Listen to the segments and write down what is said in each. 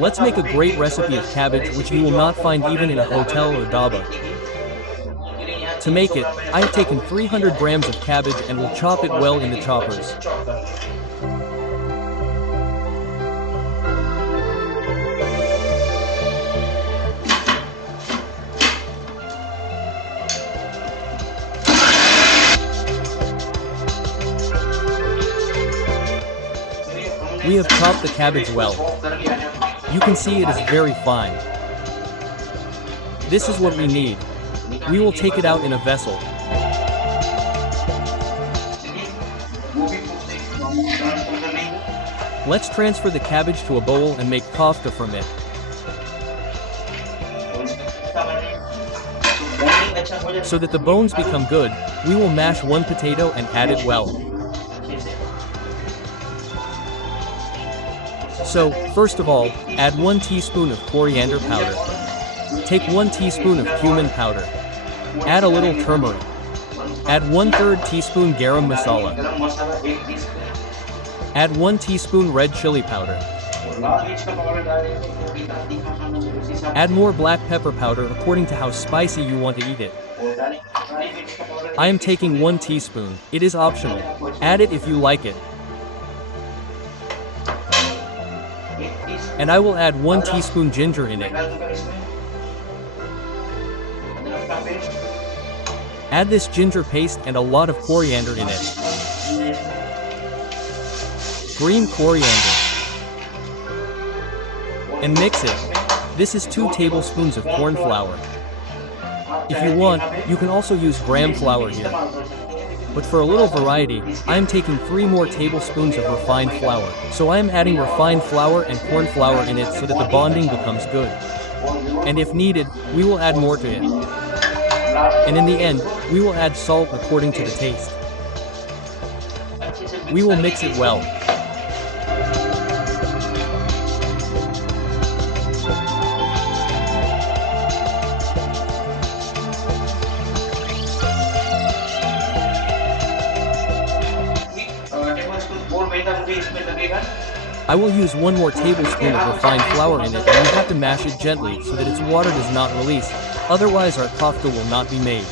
Let's make a great recipe of cabbage which you will not find even in a hotel or dhaba. To make it, I have taken 300 grams of cabbage and will chop it well in the choppers. We have chopped the cabbage well. You can see it is very fine. This is what we need. We will take it out in a vessel. Let's transfer the cabbage to a bowl and make kofta from it. So that the bones become good, we will mash one potato and add it well. So, first of all, add 1 teaspoon of coriander powder. Take 1 teaspoon of cumin powder. Add a little turmeric. Add 1/3 teaspoon garam masala. Add 1 teaspoon red chili powder. Add more black pepper powder according to how spicy you want to eat it. I am taking 1 teaspoon. It is optional. Add it if you like it. And I will add 1 teaspoon ginger in it. Add this ginger paste and a lot of coriander in it. Green coriander. And mix it. This is 2 tablespoons of corn flour. If you want, you can also use gram flour here. But for a little variety, I am taking 3 more tablespoons of refined flour. So I am adding refined flour and corn flour in it so that the bonding becomes good. And if needed, we will add more to it. And in the end, we will add salt according to the taste. We will mix it well. I will use 1 more tablespoon of refined flour in it, and you have to mash it gently so that its water does not release. Otherwise our kofta will not be made.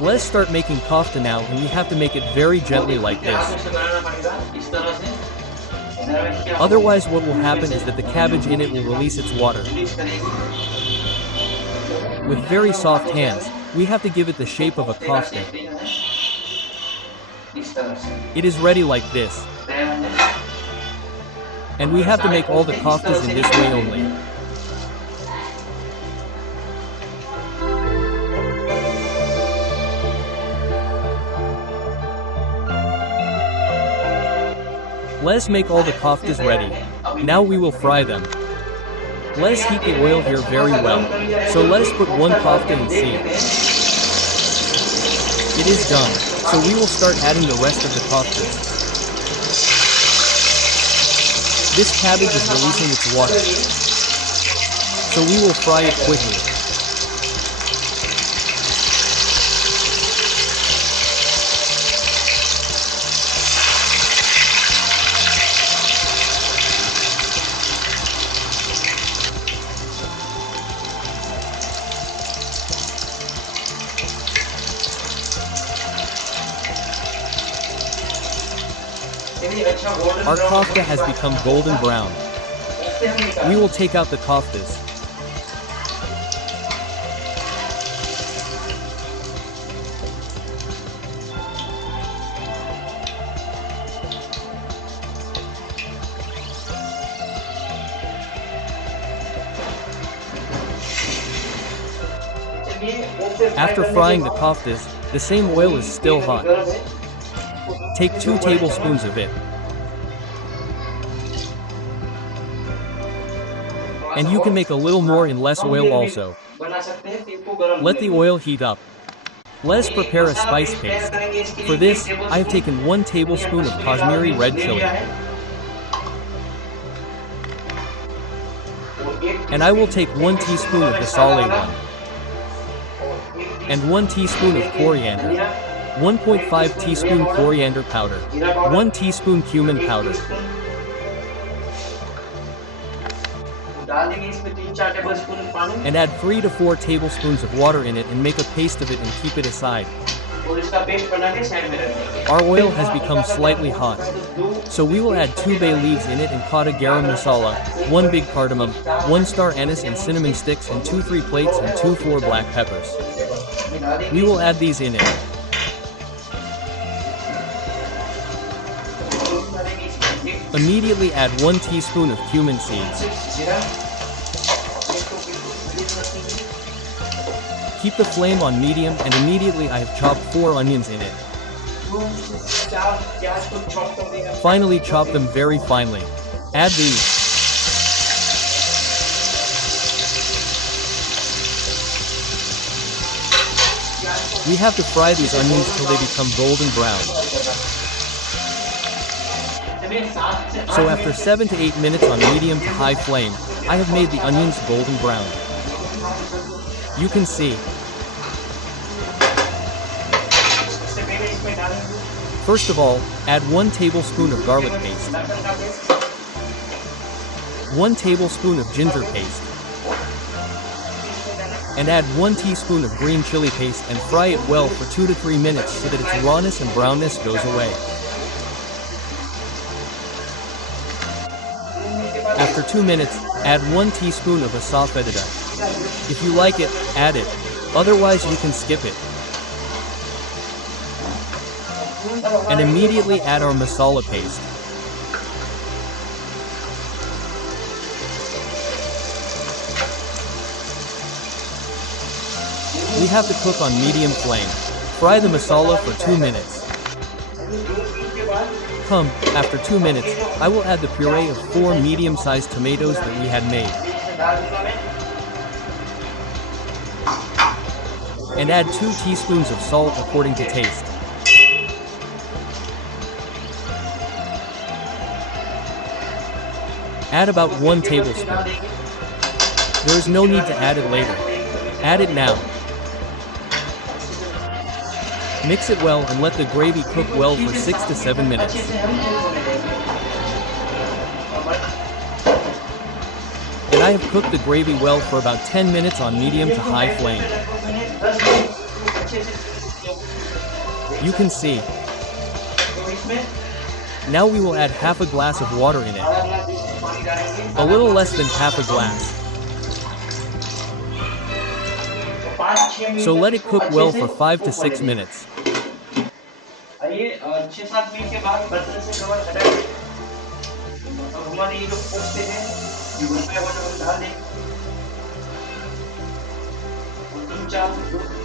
Let us start making kofta now, and we have to make it very gently like this. Otherwise what will happen is that the cabbage in it will release its water. With very soft hands, we have to give it the shape of a kofta. It is ready like this. And we have to make all the koftas in this way only. Let us make all the koftas ready. Now we will fry them. Let us heat the oil here very well. So let us put 1 kofta in C. It is done. So we will start adding the rest of the koftas. This cabbage is releasing its water. So we will fry it quickly. Our kofta has become golden brown. We will take out the koftas. After frying the koftas, the same oil is still hot. Take 2 tablespoons of it. And you can make a little more in less oil also. Let the oil heat up. Let us prepare a spice paste. For this, I have taken 1 tablespoon of Kashmiri red chili. And I will take 1 teaspoon of the sale one. and 1 teaspoon of coriander, 1.5 teaspoon coriander powder, 1 teaspoon cumin powder. And add 3 to 4 tablespoons of water in it and make a paste of it and keep it aside. Our oil has become slightly hot, so we will add 2 bay leaves in it and kofta garam masala, 1 big cardamom, 1 star anise and cinnamon sticks and 2-3 plates and 2-4 black peppers. We will add these in it. Immediately add 1 teaspoon of cumin seeds. Keep the flame on medium and immediately I have chopped 4 onions in it. Finally chop them very finely. Add these. We have to fry these onions till they become golden brown. So after 7 to 8 minutes on medium to high flame, I have made the onions golden brown. You can see. First of all, add 1 tablespoon of garlic paste, 1 tablespoon of ginger paste, and add 1 teaspoon of green chili paste and fry it well for 2 to 3 minutes so that its rawness and brownness goes away. After 2 minutes, add 1 teaspoon of asafoetida. If you like it, add it. Otherwise you can skip it. And immediately add our masala paste. We have to cook on medium flame. Fry the masala for 2 minutes. After 2 minutes, I will add the puree of 4 medium-sized tomatoes that we had made. And add 2 teaspoons of salt according to taste. Add about 1 tablespoon. There is no need to add it later. Add it now. Mix it well and let the gravy cook well for 6 to 7 minutes. And I have cooked the gravy well for about 10 minutes on medium to high flame. You can see. Now we will add half a glass of water in it. A little less than half a glass. So let it cook well for 5 to 6 minutes.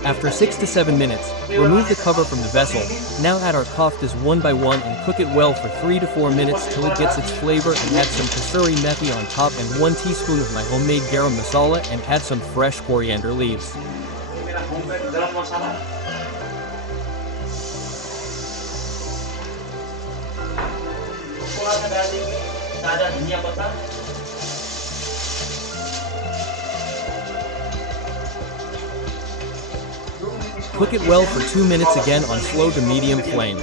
After 6 to 7 minutes, remove the cover from the vessel. Now add our koftas one by one and cook it well for 3 to 4 minutes till it gets its flavor, and add some kasuri methi on top and 1 teaspoon of my homemade garam masala and add some fresh coriander leaves. Cook it well for 2 minutes again on slow to medium flame.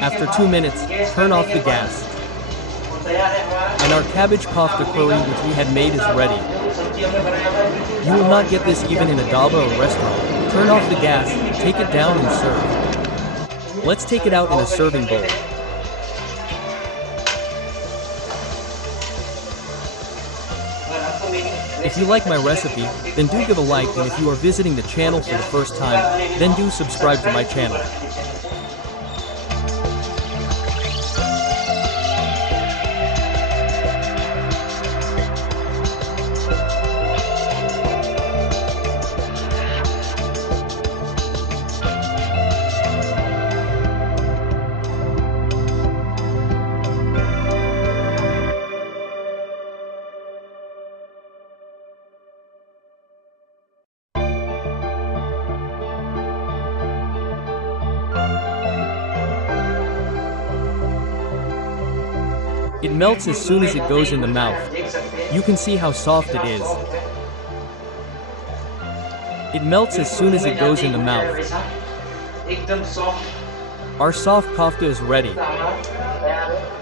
After 2 minutes, turn off the gas. And our cabbage kofta curry which we had made is ready. You will not get this even in a dhaba or restaurant. Turn off the gas, take it down and serve. Let's take it out in a serving bowl. If you like my recipe, then do give a like, and if you are visiting the channel for the first time, then do subscribe to my channel. It melts as soon as it goes in the mouth. You can see how soft it is. It melts as soon as it goes in the mouth. एकदम soft. Our soft kofta is ready. तयार है.